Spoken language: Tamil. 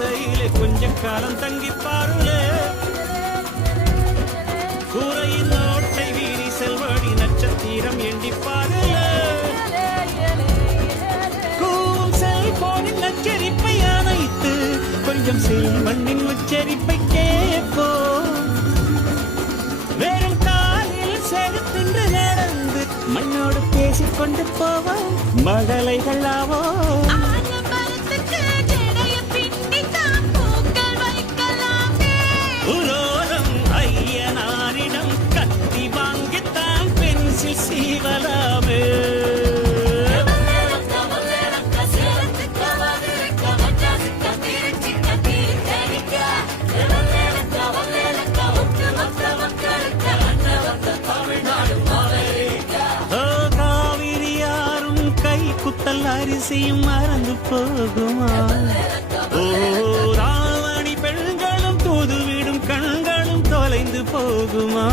குடிசையிலே கொஞ்ச காலம் தங்கி பாருளே கூரையின் ஓட்டை வீரி செல்வடி நட்சத்திரம் எண்ணி பாருளே கூவும் செல்போனின் நச்சரிப்பை அணைத்து கொஞ்சம் செல்வண்ணின் உச்சரிப்பை கேட்போ வெறும் காலில் செலுத்தின்று நடந்து மண்ணோடு பேசிக்கொண்டு போவோம் மழலைகளாவோ உலோரம் ஐயனாரிடம் கத்தி வாங்கித்தான் பென்சில் சீவலாமே குத்தல் அரிசியும் மறந்து போகுமா ஓ ராவணி பெண்களும் தூதுவிடும் கண்களும் தொலைந்து போகுமா